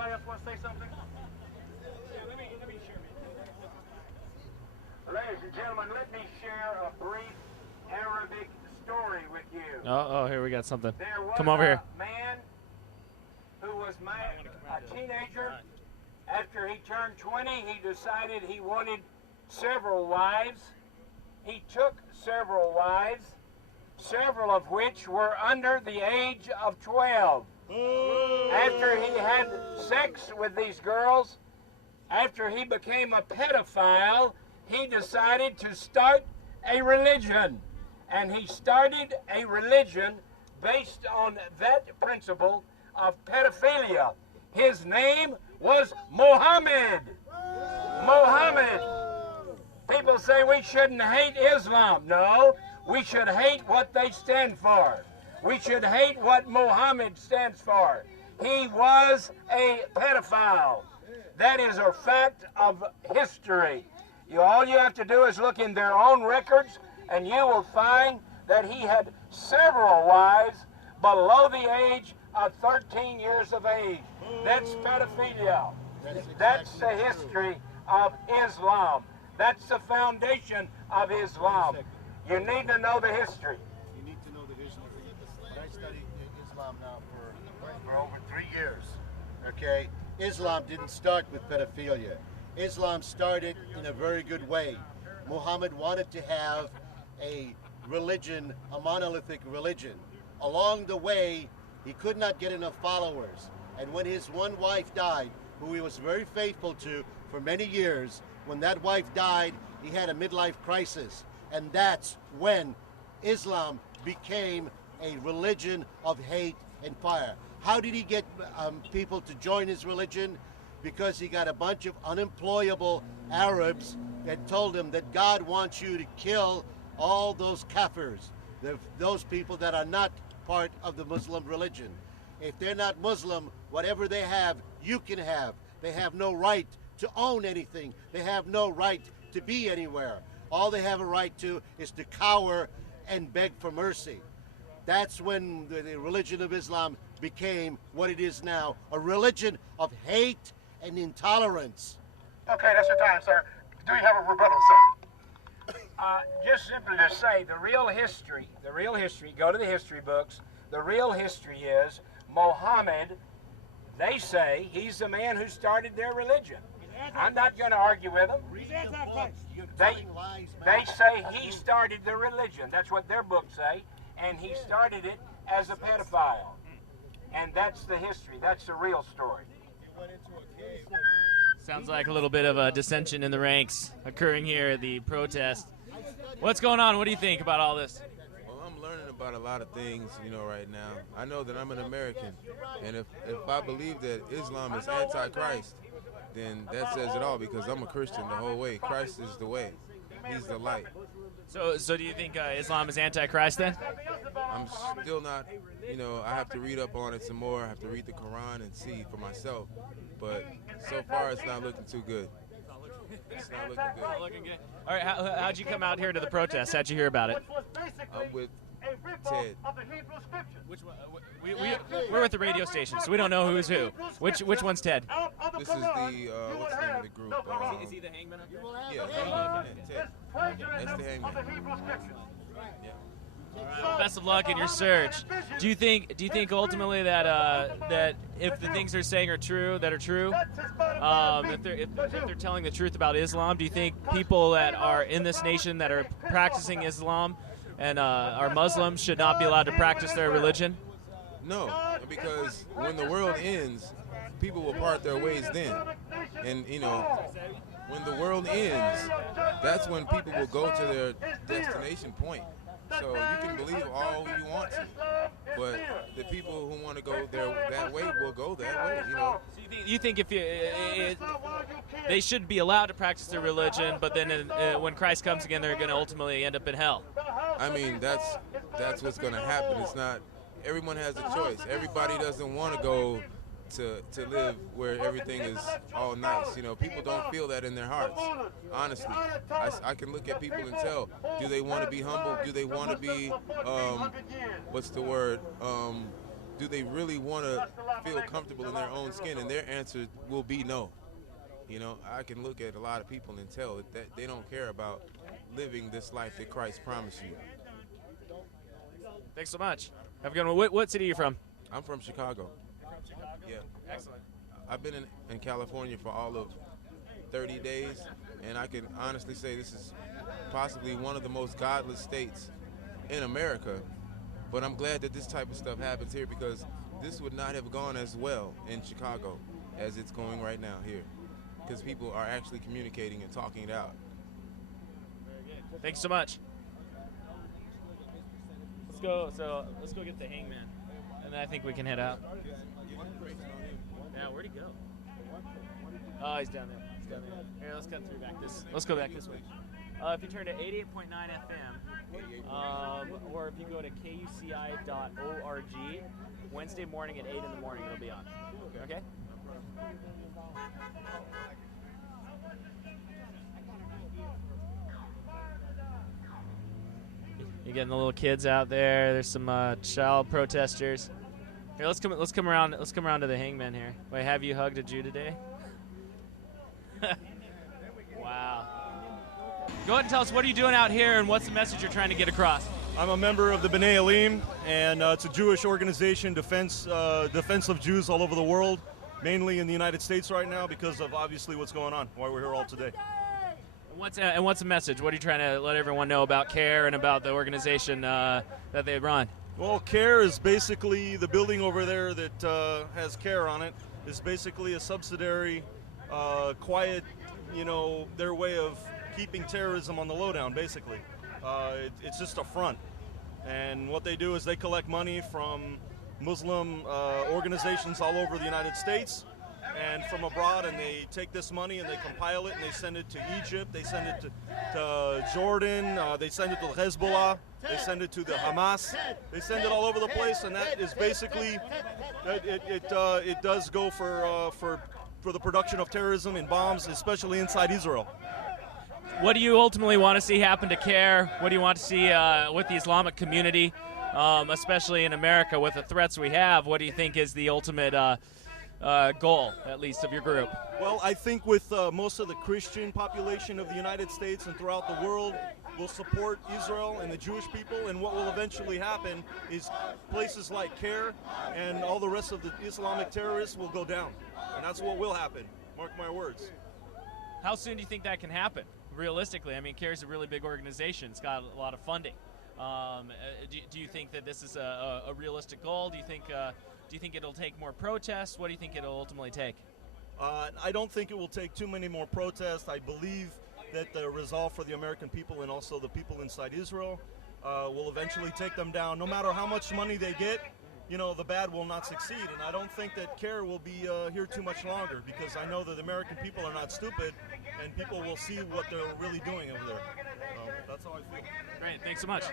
Anybody else want to say something? Yeah, let me share. Ladies and gentlemen, let me share a brief Arabic story with you. Oh, here we got something. There was Come over here. a man who was a teenager. After he turned 20, he decided he wanted several wives. He took several wives, several of which were under the age of 12. After he had sex with these girls, after he became a pedophile, he decided to start a religion. And he started a religion based on that principle of pedophilia. His name was Muhammad. Muhammad. People say we shouldn't hate Islam. No, we should hate what they stand for. We should hate what Muhammad stands for. He was a pedophile. That is a fact of history. All you have to do is look in their own records, and you will find that he had several wives below the age of 13 years of age. That's pedophilia. That's the history of Islam. That's the foundation of Islam. You need to know the history. You need to know the history. I studied Islam now for over 3 years. Okay? Islam didn't start with pedophilia. Islam started in a very good way. Muhammad wanted to have a religion, a monolithic religion. Along the way, he could not get enough followers. And when his one wife died, who he was very faithful to for many years, when that wife died, he had a midlife crisis. And that's when Islam became a religion of hate and fire. How did he get people to join his religion? Because he got a bunch of unemployable Arabs that told him that God wants you to kill all those kafirs, those people that are not part of the Muslim religion. If they're not Muslim, whatever they have, you can have. They have no right to own anything. They have no right to be anywhere. All they have a right to is to cower and beg for mercy. That's when the religion of Islam became what it is now, a religion of hate and intolerance. Okay, that's your time, sir. Do you have a rebuttal, sir? Just simply to say, the real history, go to the history books, the real history is Muhammad, they say he's the man who started their religion. I'm not going to argue with them. They say he started the religion. That's what their books say. And he started it as a pedophile. And that's the history. That's the real story. Sounds like a little bit of a dissension in the ranks occurring here at the protest. What's going on? What do you think about all this? Well, I'm learning about a lot of things, right now. I know that I'm an American, and if I believe that Islam is anti-Christ, then that says it all, because I'm a Christian the whole way. Christ is the way. He's the light. So do you think Islam is anti-Christ then? I'm still not, I have to read up on it some more. I have to read the Quran and see for myself. But so far, it's not looking too good. It's not looking good. All right, how'd you come out here to the protest? How'd you hear about it? I'm with Ted. Which one? We're with the radio station, so we don't know who's who. Which one's Ted? This is the, what's the name of the group? Is he the hangman? Yeah, Ted. That's the hangman. Yeah. Best of luck in your search. Do you think ultimately that if the things they're saying are true, if they're telling the truth about Islam, do you think people that are in this nation that are practicing Islam and are Muslims should not be allowed to practice their religion? No, because when the world ends, people will part their ways then. And, when the world ends, that's when people will go to their destination point. So you can believe all you want to, but the people who want to go that way will go that way, So you think if they should be allowed to practice their religion, but then when Christ comes again, they're going to ultimately end up in hell? I mean, that's what's going to happen. It's not, everyone has a choice. Everybody doesn't want to go to live where everything is all nice. People don't feel that in their hearts. Honestly, I can look at people and tell, do they want to be humble? Do they want to be, what's the word? do they really want to feel comfortable in their own skin? And their answer will be no. You know, I can look at a lot of people and tell that they don't care about living this life that Christ promised you. Thanks so much. Have a good one. What city are you from? I'm from Chicago. Yeah. Excellent. I've been in California for all of 30 days, and I can honestly say this is possibly one of the most godless states in America. But I'm glad that this type of stuff happens here, because this would not have gone as well in Chicago as it's going right now here, because people are actually communicating and talking it out. Thanks so much. Let's go get the hangman, and then I think we can head out. Yeah, where'd he go? Oh, he's down there. Here, let's cut through Let's go back this way. If you turn to 88.9 FM, or if you go to kuci.org, Wednesday morning at 8 in the morning, it'll be on. Okay? You're getting the little kids out there. There's some child protesters. Here, let's come around to the hangman here. Wait, have you hugged a Jew today? Wow. Go ahead and tell us, what are you doing out here, and what's the message you're trying to get across? I'm a member of the B'nai Elim, and it's a Jewish organization, defense of Jews all over the world, mainly in the United States right now because of obviously what's going on, why we're here all today. And what's the message? What are you trying to let everyone know about CAIR and about the organization that they run? Well, CAIR is basically the building over there that has CAIR on it. Is basically a subsidiary, quiet, their way of keeping terrorism on the lowdown, basically. It's just a front. And what they do is they collect money from Muslim organizations all over the United States and from abroad, and they take this money and they compile it and they send it to Egypt, they send it to Jordan, they send it to Hezbollah, they send it to the Hamas, they send it all over the place, and that is basically, it does go for the production of terrorism and bombs, especially inside Israel. What do you ultimately want to see happen to CAIR? What do you want to see with the Islamic community, especially in America with the threats we have? What do you think is the ultimate goal, at least, of your group? Well, I think with most of the Christian population of the United States and throughout the world will support Israel and the Jewish people, and what will eventually happen is places like CAIR and all the rest of the Islamic terrorists will go down. And that's what will happen. Mark my words. How soon do you think that can happen? Realistically, I mean, CAIR is a really big organization. It's got a lot of funding. Do you think that this is a realistic goal? Do you think it'll take more protests? What do you think it'll ultimately take? I don't think it will take too many more protests. I believe that the resolve for the American people and also the people inside Israel will eventually take them down. No matter how much money they get, the bad will not succeed. And I don't think that CAIR will be here too much longer, because I know that the American people are not stupid, and people will see what they're really doing over there. That's how I feel. Great, thanks so much.